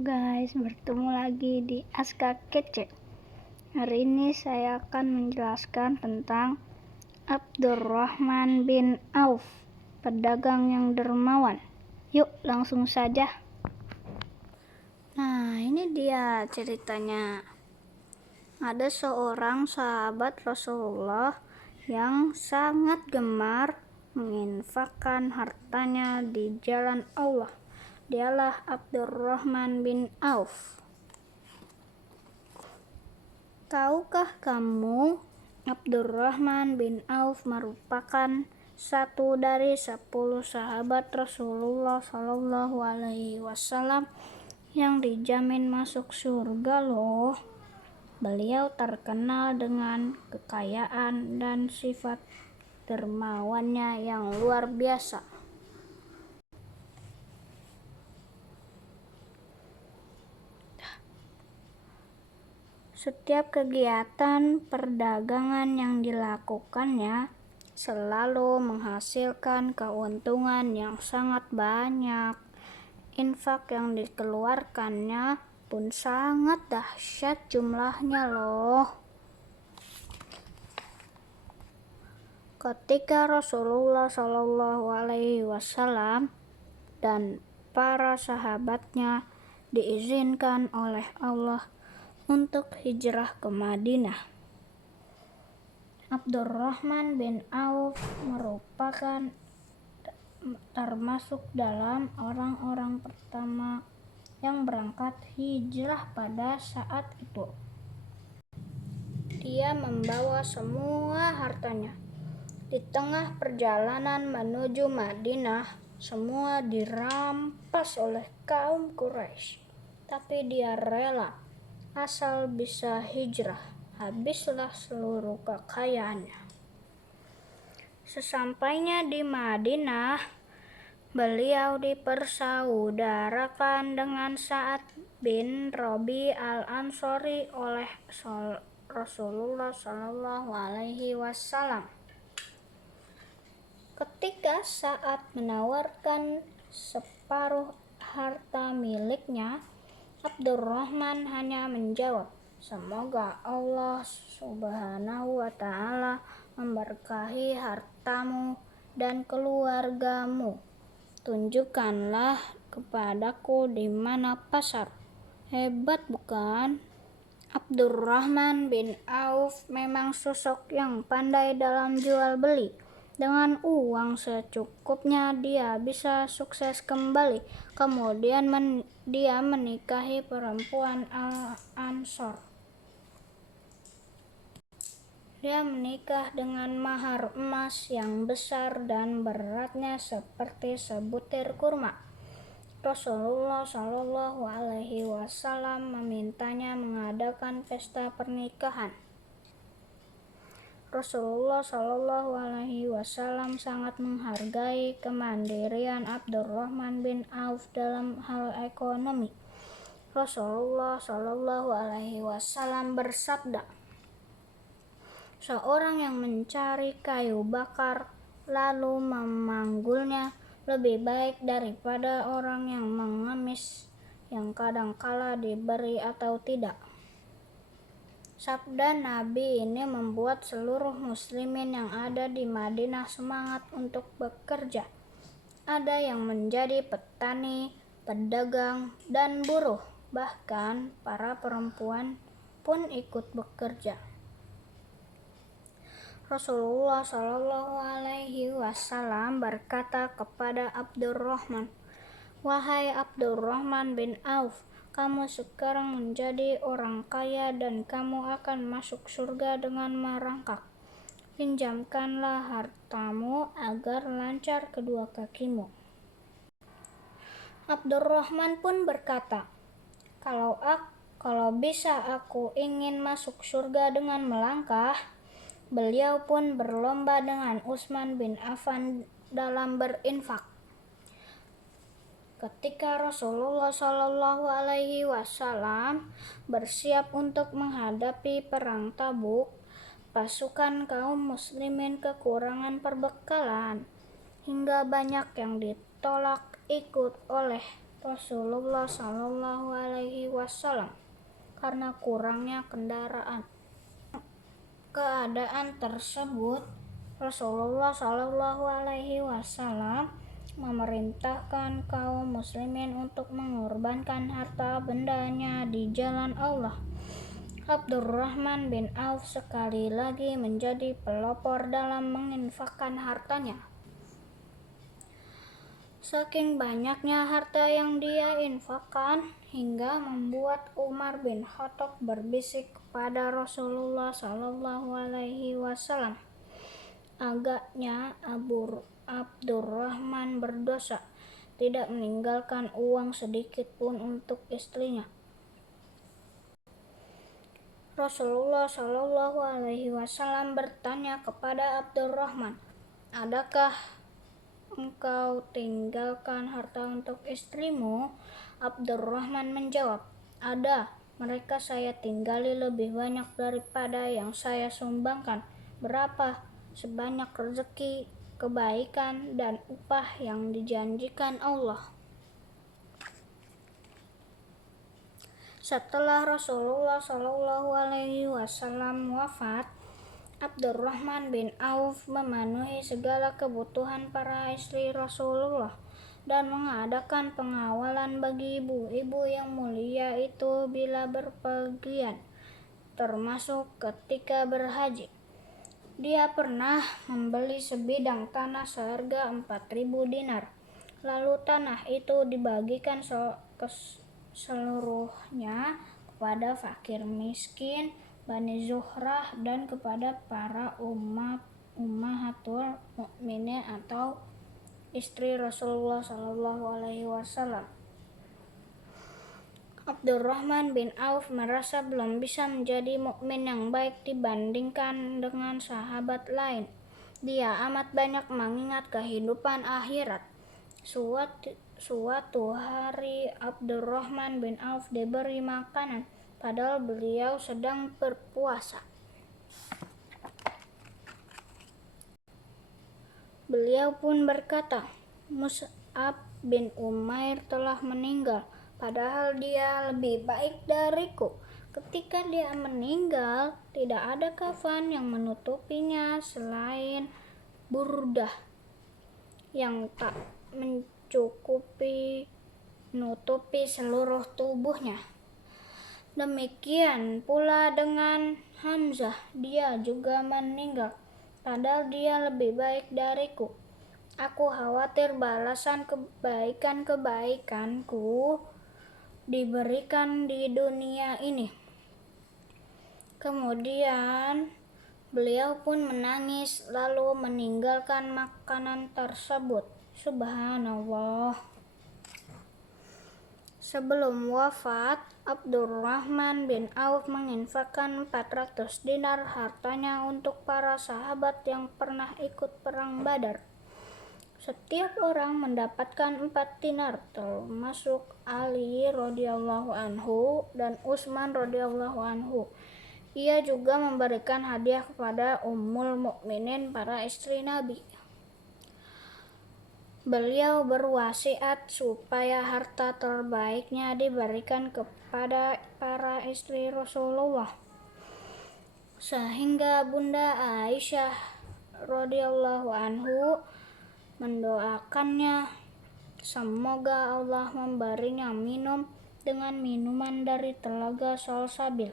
guys, bertemu lagi di Aska Kece. Hari ini saya akan menjelaskan tentang Abdurrahman bin Auf, pedagang yang dermawan. Yuk langsung saja. Nah, ini dia ceritanya. Ada seorang sahabat Rasulullah yang sangat gemar menginfakkan hartanya di jalan Allah. Dialah Abdurrahman bin Auf. Tahukah kamu, Abdurrahman bin Auf merupakan satu dari 10 sahabat Rasulullah Shallallahu Alaihi Wasallam yang dijamin masuk surga loh. Beliau terkenal dengan kekayaan dan sifat dermawannya yang luar biasa. Setiap kegiatan perdagangan yang dilakukannya selalu menghasilkan keuntungan yang sangat banyak. Infak yang dikeluarkannya pun sangat dahsyat jumlahnya loh. Ketika Rasulullah Shallallahu Alaihi Wasallam dan para sahabatnya diizinkan oleh Allah untuk hijrah ke Madinah, Abdurrahman bin Auf merupakan termasuk dalam orang-orang pertama yang berangkat hijrah pada saat itu. Dia membawa semua hartanya. Di tengah perjalanan menuju Madinah, semua dirampas oleh kaum Quraisy. Tapi dia rela, asal bisa hijrah. Habislah seluruh kekayaannya. Sesampainya di Madinah, beliau dipersaudarakan dengan Sa'ad bin Rabi al-Ansori oleh Rasulullah Shallallahu Alaihi Wasallam. Ketika Sa'ad menawarkan separuh harta miliknya, Abdurrahman hanya menjawab, "Semoga Allah Subhanahu wa Ta'ala memberkahi hartamu dan keluargamu. Tunjukkanlah kepadaku di mana pasar." Hebat bukan? Abdurrahman bin Auf memang sosok yang pandai dalam jual beli. Dengan uang secukupnya dia bisa sukses kembali. Kemudian dia menikahi perempuan Al-Ansor. Dia menikah dengan mahar emas yang besar dan beratnya seperti sebutir kurma. Rasulullah Shallallahu Alaihi Wasallam memintanya mengadakan pesta pernikahan. Rasulullah Shallallahu Alaihi Wasallam sangat menghargai kemandirian Abdurrahman bin Auf dalam hal ekonomi. Rasulullah Shallallahu Alaihi Wasallam bersabda, "Seorang yang mencari kayu bakar lalu memanggulnya lebih baik daripada orang yang mengemis yang kadangkala diberi atau tidak." Sabda Nabi ini membuat seluruh muslimin yang ada di Madinah semangat untuk bekerja. Ada yang menjadi petani, pedagang, dan buruh. Bahkan para perempuan pun ikut bekerja. Rasulullah Shallallahu Alaihi Wasallam berkata kepada Abdurrahman, "Wahai Abdurrahman bin Auf, kamu sekarang menjadi orang kaya dan kamu akan masuk surga dengan merangkak. Pinjamkanlah hartamu agar lancar kedua kakimu." Abdurrahman pun berkata, Kalau bisa aku ingin masuk surga dengan melangkah." Beliau pun berlomba dengan Utsman bin Affan dalam berinfak. Ketika Rasulullah Shallallahu Alaihi Wasallam bersiap untuk menghadapi perang Tabuk, pasukan kaum muslimin kekurangan perbekalan hingga banyak yang ditolak ikut oleh Rasulullah Shallallahu Alaihi Wasallam karena kurangnya kendaraan. Keadaan tersebut, Rasulullah Shallallahu Alaihi Wasallam memerintahkan kaum muslimin untuk mengorbankan harta bendanya di jalan Allah. Abdurrahman bin Auf sekali lagi menjadi pelopor dalam menginfakkan hartanya. Saking banyaknya harta yang dia infakkan hingga membuat Umar bin Khattab berbisik kepada Rasulullah Shallallahu Alaihi Wasallam, agaknya Abdurrahman berdosa, tidak meninggalkan uang sedikit pun untuk istrinya. Rasulullah Shallallahu Alaihi Wasallam bertanya kepada Abdurrahman, adakah engkau tinggalkan harta untuk istrimu? Abdurrahman menjawab, ada, mereka saya tinggali lebih banyak daripada yang saya sumbangkan. Berapa? Sebanyak rezeki, kebaikan, dan upah yang dijanjikan Allah. Setelah Rasulullah Shallallahu Alaihi Wasallam wafat, Abdurrahman bin Auf memenuhi segala kebutuhan para istri Rasulullah dan mengadakan pengawalan bagi ibu-ibu yang mulia itu bila berpergian, termasuk ketika berhaji. Dia pernah membeli sebidang tanah seharga 4.000 dinar. Lalu tanah itu dibagikan seluruhnya kepada fakir miskin Bani Zuhrah dan kepada para ummahatul mukminin atau istri Rasulullah Shallallahu Alaihi Wasallam. Abdurrahman bin Auf merasa belum bisa menjadi mukmin yang baik dibandingkan dengan sahabat lain. Dia amat banyak mengingat kehidupan akhirat. Suatu hari Abdurrahman bin Auf diberi makanan, padahal beliau sedang berpuasa. Beliau pun berkata, Mus'ab bin Umair telah meninggal, padahal dia lebih baik dariku. Ketika dia meninggal, tidak ada kafan yang menutupinya selain burdah yang tak menutupi seluruh tubuhnya. Demikian pula dengan Hamzah, dia juga meninggal, padahal dia lebih baik dariku. Aku khawatir balasan kebaikan-kebaikanku diberikan di dunia ini. Kemudian beliau pun menangis lalu meninggalkan makanan tersebut. Subhanallah. Sebelum wafat, Abdurrahman bin Auf menginfakkan 400 dinar hartanya untuk para sahabat yang pernah ikut perang Badar. Setiap orang mendapatkan 4 dinar, termasuk Ali radhiyallahu anhu dan Utsman radhiyallahu anhu. Ia juga memberikan hadiah kepada Ummul Mukminin, para istri Nabi. Beliau berwasiat supaya harta terbaiknya diberikan kepada para istri Rasulullah, sehingga Bunda Aisyah radhiyallahu anhu mendoakannya, semoga Allah memberinya minum dengan minuman dari telaga Salsabil.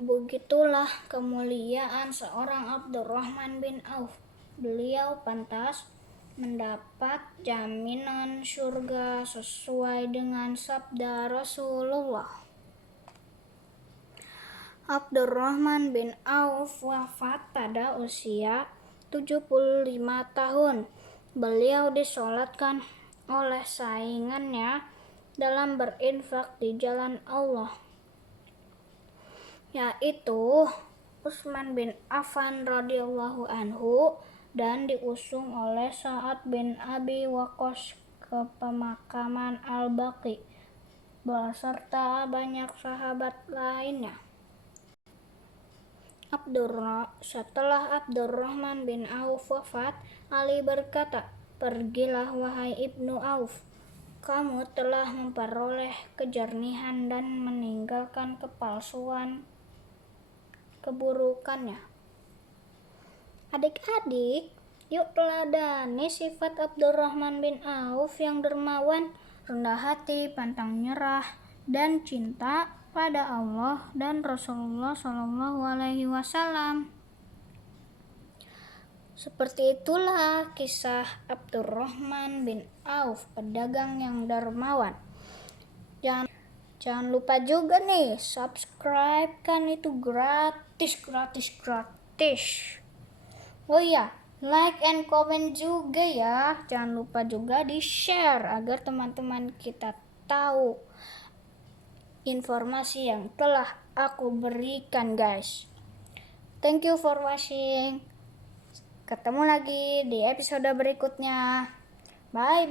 Begitulah kemuliaan seorang Abdurrahman bin Auf. Beliau pantas mendapat jaminan surga sesuai dengan sabda Rasulullah. Abdurrahman bin Auf wafat pada usia 75 tahun. Beliau disolatkan oleh saingannya dalam berinfak di jalan Allah, yaitu Utsman bin Affan radhiyallahu anhu, dan diusung oleh Sa'ad bin Abi Waqqas ke pemakaman Al-Baqi beserta banyak sahabat lainnya. Setelah Abdurrahman bin Auf wafat, Ali berkata, Pergilah wahai Ibnu Auf, kamu telah memperoleh kejernihan dan meninggalkan kepalsuan keburukannya. Adik-adik, yuk teladani sifat Abdurrahman bin Auf yang dermawan, rendah hati, pantang nyerah, dan cinta pada Allah dan Rasulullah Shallallahu Alaihi Wasallam. Seperti itulah kisah Abdurrahman bin Auf, pedagang yang dermawan. Jangan lupa juga nih, subscribe, kan itu gratis. Oh iya, like and comment juga ya. Jangan lupa juga di-share agar teman-teman kita tahu informasi yang telah aku berikan, guys. Thank you for watching. Ketemu lagi di episode berikutnya. Bye.